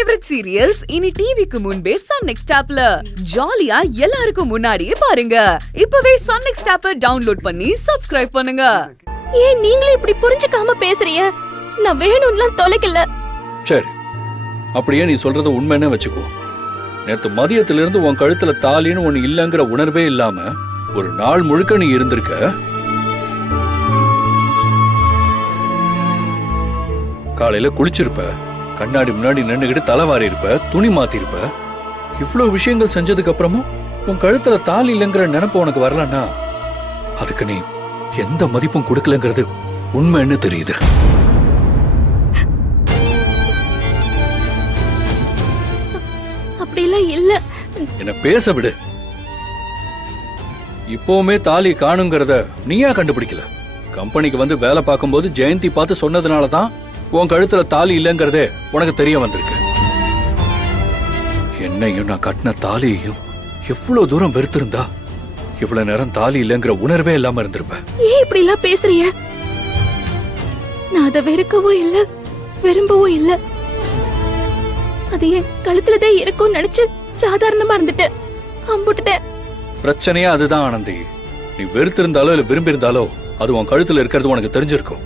Favourite serials இனி டிவிக்கு முன்பே சன் நெக்ஸ்ட் ஆப்ல ஜாலியா எல்லாருக்கும் முன்னாடியே பாருங்க. இப்பவே சன் நெக்ஸ்ட் ஆப்பை டவுன்லோட் பண்ணி சப்ஸ்கிரைப் பண்ணுங்க. ஏன் நீங்களே இப்படி புரிஞ்சுக்காம பேசுறீங்க? நான் வேணும்லாம் தொலைக்கல. சரி, அப்படியே நீ சொல்றது உண்மைன்னு வச்சுக்கோ. நேத்து மதியத்திலிருந்து உன் கழுத்துல தாலின்னு ஒண்ணு இல்லங்கிற உணர்வே இல்லாம ஒரு நாள் முழுக்க நீ இருந்திருக்க. காலையில குளிச்சிருப்ப, கண்ணாடி முன்னாடி நின்னுகிட்டு தலைவாரி இருப்ப, துணி மாத்தி இருப்ப. இவ்வளவு விஷயங்கள் செஞ்சதுக்கு அப்புறமும் உன் கழுத்துல தாலி இல்லைங்கிற நினைப்பு உனக்கு வரலன்னா அதுக்கு நீ எந்த மதிப்பும் கொடுக்கலங்கிறது உண்மைன்னு தெரியுது. அப்படிலாம் இல்ல. என்ன பேச விடு. இப்பவுமே தாலி காணுங்கிறத நீயா கண்டுபிடிக்கல. கம்பெனிக்கு வந்து வேலை பார்க்கும்போது ஜெயந்தி பார்த்து சொன்னதுனாலதான் உன் கழுத்துல தாலி இல்லைங்கிறதே உனக்கு தெரிய வந்திருக்கு. என்னையும் நான் கட்டின தாலியையும் எவ்வளவு தூரம் வெறுத்திருந்தா இவ்வளவு நேரம் தாலி இல்லைங்கிற உணர்வே இல்லாம இருந்திருப்ப. ஏன் இப்படி எல்லாம் பேசுறீங்க? நான் அதை வெறுக்கவோ இல்ல, விரும்பவும் இல்ல. அது என் கழுத்துலதான் இருக்கும்னு நினைச்சு சாதாரணமா இருந்துட்டேன், அம்புட்டுட்டேன். பிரச்சனையா அதுதான் ஆனந்தி. நீ வெறுத்திருந்தாலோ இல்ல விரும்பி இருந்தாலோ அது உன் கழுத்துல இருக்கிறது உனக்கு தெரிஞ்சிருக்கும்.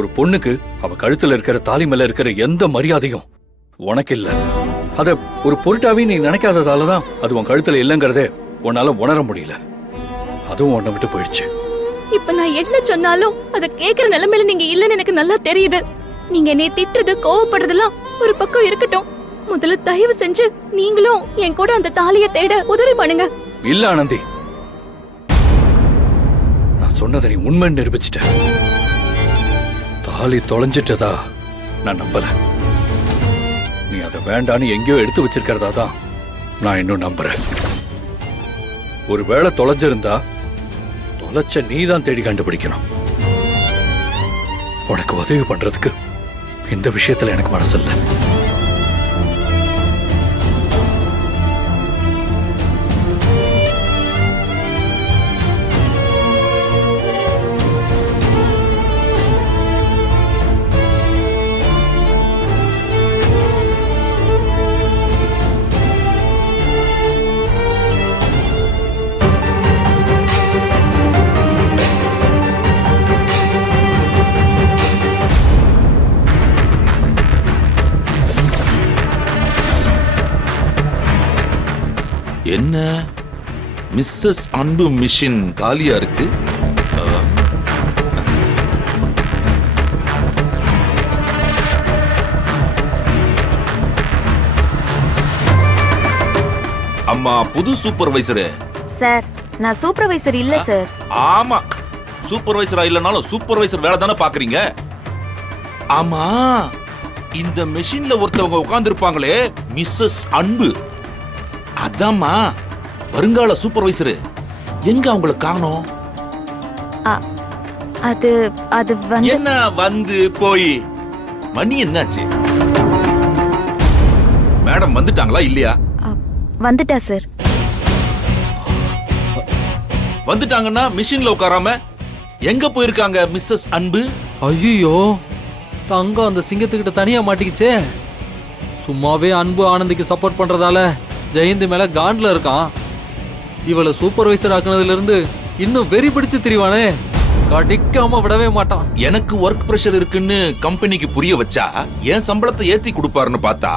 ஒரு பொண்ணுக்கு அவ கழுத்துல இருக்கிற தாலி மேல இருக்கிற எந்த மரியாதையும் உனக்கு இல்ல. அத ஒரு பொருட்டாவே நீ நினைக்காததாலதான் அது உன் கழுத்துல இல்லங்கிறதே உன்னால உணர முடியல. அதுவும் உன்னை விட்டு போயிடுச்சு. இப்ப நான் என்ன சொன்னாலும் அதை கேக்குற நிலைமையில நீங்க இல்லன்னு எனக்கு நல்லா தெரியுது. நீங்க என்னை திட்டுறது, கோவப்படுறதெல்லாம் ஒரு பக்கம் இருக்கட்டும். முதல்ல தயவு செஞ்சு நீங்களும் என் கூட அந்த தாலியை தேட உதவி பண்ணுங்க. இல்ல ஆனந்தி, நான் சொன்னதை நீ உண்மைன்னு நிரூபிச்சிட்ட. தாலி தொலைஞ்சிட்டதா நான் நம்பல. நீ அதை வேண்டான்னு எங்கேயோ எடுத்து வச்சிருக்கிறதா தான் நான் இன்னும் நம்புறேன். ஒருவேளை தொலைஞ்சிருந்தா தொலைச்ச நீ தான் தேடி கண்டுபிடிக்கணும். உனக்கு உதவி பண்றதுக்கு இந்த விஷயத்துல எனக்கு மனசு இல்லை. என்ன மிஸ்ஸஸ் அன்பு மிஷின் காலியா இருக்கு? அம்மா புது சூப்பர்வைசரு. சார், நான் சூப்பர்வைசர் இல்ல சார். ஆமா, சூப்பர்வைசரா இல்லனாலும் சூப்பர்வைசர் வேலை தானே பாக்குறீங்க. ஆமா, இந்த மெஷின்ல ஒருத்தவங்க உட்கார்ந்து இருப்பாங்களே, மிஸ்ஸஸ் அன்பு, அதாம்மா வருங்கால சூப்பர்வைசரு. எங்க அவங்கள காணோம்? அது என்ன வந்து போய் மணி என்னாச்சு? மேடம் வந்துட்டாங்களா இல்லையா? வந்துட்டா சார். வந்துட்டாங்கன்னா மிஷின்ல உட்காராம எங்க போயிருக்காங்க மிஸ்ஸஸ் அன்பு? ஐயோ, தங்கம் அந்த சிங்கத்துக்கிட்ட தனியா மாட்டிக்கிச்சே. சும்மாவே அன்பு ஆனந்திக்கு சப்போர்ட் பண்றதால ஜெயந்தி மேல காண்ட்ல இருக்கான். இவளை சூப்பர்வைசர் ஆக்குனதுல இருந்து இன்னும் வெறி பிடிச்சு திரிவானே, கடிக்காம விடவே மாட்டான். எனக்கு ஒர்க் பிரஷர் இருக்குன்னு கம்பெனிக்கு புரிய வச்சா என் சம்பளத்தை ஏத்தி கொடுப்பாருன்னு பார்த்தா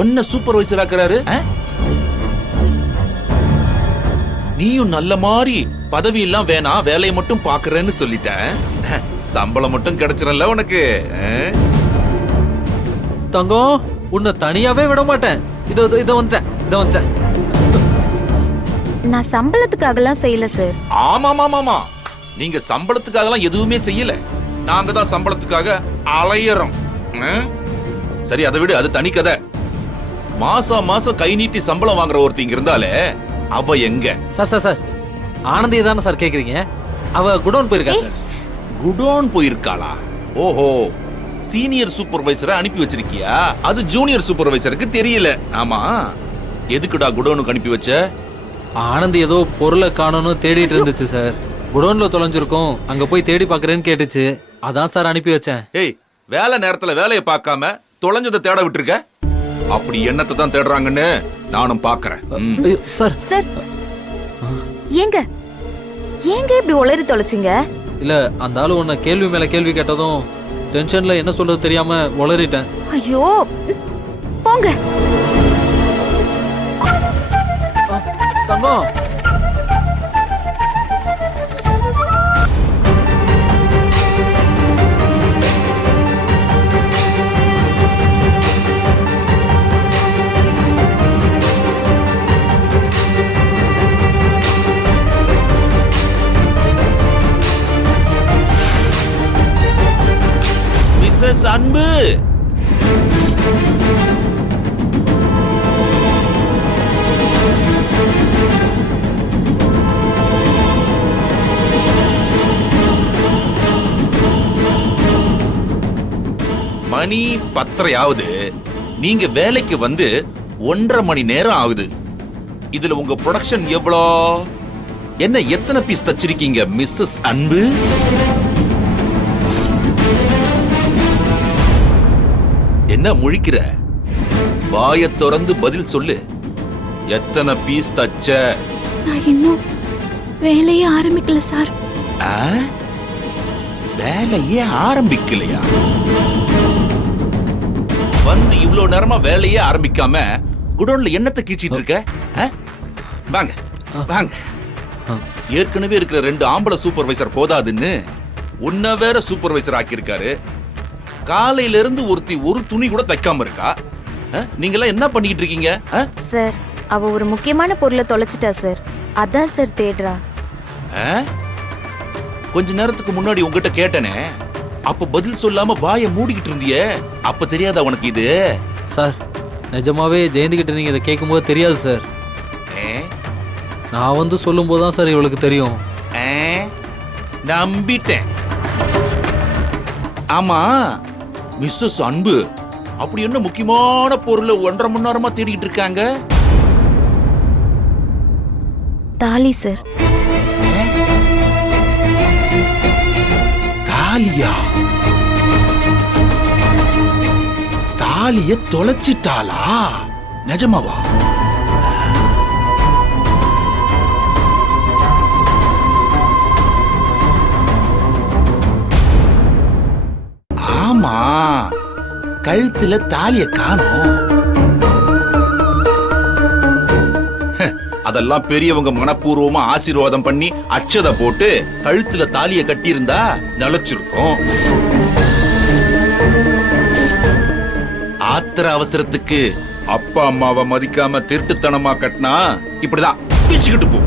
ஒன்ன சூப்பர்வைசர் ஆக்குறாரு. நீயும் நல்ல மாதிரி பதவி எல்லாம் வேணாம், வேலையை மட்டும் பாக்குறேன்னு சொல்லிட்டேன். சம்பளம் மட்டும் கிடைச்சிடல உனக்கு. தங்கம், உன்னை தனியாவே விட மாட்டேன். இத வந்துட்டேன். நான் சம்பளத்துக்காகலாம் செய்யல சார். ஆமாமாமாமா, நீங்க சம்பளத்துக்காகலாம் எதுவுமே செய்யல. நாங்க தான் சம்பளத்துக்காக அலையறோம். சரி, அதை விடு, அது தனி கதை. மாசம் கை நீட்டி சம்பளம் வாங்குற ஒருத்தங்க இருந்தாலே அவ எங்க? சார் ஆனந்தியை தானே சார் கேக்குறீங்க? அவ குடோன் போயிருக்கா சார். குடோன் போயிருக்காளா? ஓஹோ, சீனியர் சூப்பர்வைசரை அனுப்பி வச்சிருக்கியா? அது ஜூனியர் சூப்பர்வைசருக்கு தெரியல. ஆமா, எதுக்குடா குடோனுக்கு அனுப்பி வச்ச? ஆனந்தி ஏதோ பொருளை காணோன்னு தேடிட்டு இருந்துச்சு சார். குடோன்ல தொலைஞ்சிருக்கும், அங்க போய் தேடி பாக்குறேன்னு கேட்டுச்சு. அதான் சார் அனுப்பி வச்சேன். ஏய், வேலை நேரத்துல வேலையை பார்க்காம தொலைஞ்சதை தேட விட்டுருக்க. அப்படி என்னத்தை தான் தேடுறாங்கன்னு நானும் பாக்குறேன். ஐயோ, சார் சார் ஏங்க ஏங்க இப்படி உளறி தொலைச்சிங்க? இல்ல அந்த ஆளு உன்னை கேள்வி மேல கேள்வி கேட்டதும் டென்ஷன்ல என்ன சொல்றது தெரியாம உளறிட்டேன். ஐயோ போங்க. தங்கம் மிஸ்ஸஸ் அன்பு, மணி 10:30 ஆகுது. நீங்க வேலைக்கு வந்து 1.5 மணி நேரம் ஆகுது. இதுல உங்க ப்ரொடக்ஷன் எவ்வளோ? என்ன எத்தனை பீஸ் தச்சிருக்கீங்க மிஸ்ஸஸ் அன்பு? என்ன முழிக்கிற? வாயை திறந்து பதில் சொல்லு. எத்தனை பீஸ் தச்ச? நான் இன்னும் வேலையே ஆரம்பிக்கல சார். ஆ? வேலையே ஆரம்பிக்கலையா? வந்து இவ்வளவு நேரமா வேலையே ஆரம்பிக்காம குடோன்ல என்னத்தை கீழ்ச்சிட்டு இருக்க? ஆ? வாங்க வாங்க. ஏற்கனவே இருக்கிற 2 ஆம்பளை சூப்பர்வைசர் போதாதுன்னு உன்ன வேற சூப்பர்வைசர் ஆக்கியிருக்காரு. காலையில இருந்து ஒருத்தி ஒரு துணி கூட தைக்காம இருக்கா. நீங்க எல்லாம் என்ன பண்ணிட்டு இருக்கீங்க? சார் அவ ஒரு முக்கியமான பொருளை தொலைச்சிட்டா சார். அதான் சார் தேடுறா. கொஞ்ச நேரத்துக்கு முன்னாடி உங்ககிட்ட கேட்டனே, அப்ப பதில் சொல்லாம வாயை மூடிக்கிட்டு இருந்தியே, அப்ப தெரியாதா உனக்கு இது? சார் நிஜமாவே ஜெயந்தி கிட்ட நீங்க இதை கேட்கும்போது தெரியாது சார். நான் வந்து சொல்லும் போதுதான் சார் இவளுக்கு தெரியும். நம்பிட்டேன். ஆமா மிஸ்ஸஸ் அன்பு அப்படி என்ன முக்கியமான பொருளை 1.5 மணி நேரமா தேடிட்டு இருக்காங்க? தாலி சார். தாலியா? தாலிய தொலைச்சிட்டாளா? நிஜமாவா? ஆமா, கழுத்துல தாலிய காணோம். அதெல்லாம் பெரியவங்க மனப்பூர்வமா ஆசீர்வாதம் பண்ணி அட்சதை போட்டு கழுத்துல தாலிய கட்டி இருந்தா நிலைச்சிருக்கும். ஆத்திர அவசரத்துக்கு அப்பா அம்மாவை மதிக்காம திருட்டுத்தனமா கட்டினா இப்படிதான் பிச்சுக்கிட்டு போ.